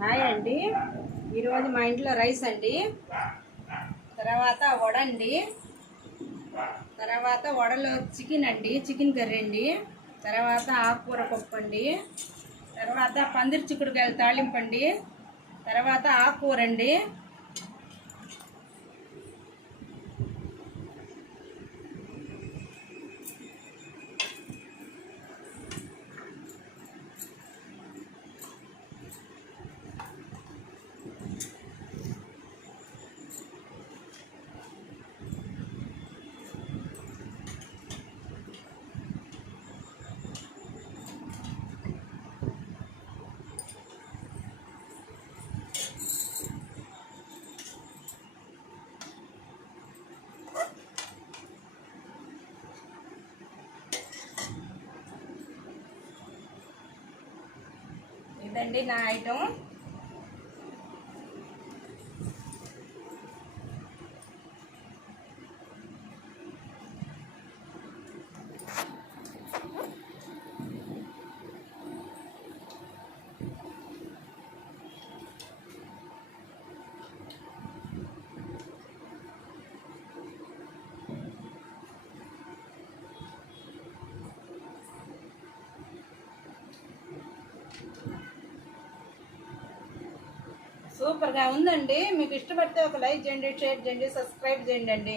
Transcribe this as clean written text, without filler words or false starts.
Hi అండి. ఈరోజు మా ఇంట్లో రైస్ అండి, తర్వాత వడ అండి, తర్వాత వడలో చికెన్ అండి, చికెన్ కర్రీ అండి, తర్వాత ఆకుకూర పప్పు అండి, తర్వాత పందిరి చిక్కుడుకాయలు తాళింపు అండి, తర్వాత ఆకుకూర అండి. ఇదండి నా ఐటమ్. సూపర్గా ఉందండి. మీకు ఇష్టపడితే ఒక లైక్ చేయండి, షేర్ చేయండి, సబ్స్క్రైబ్ చేయండి అండి.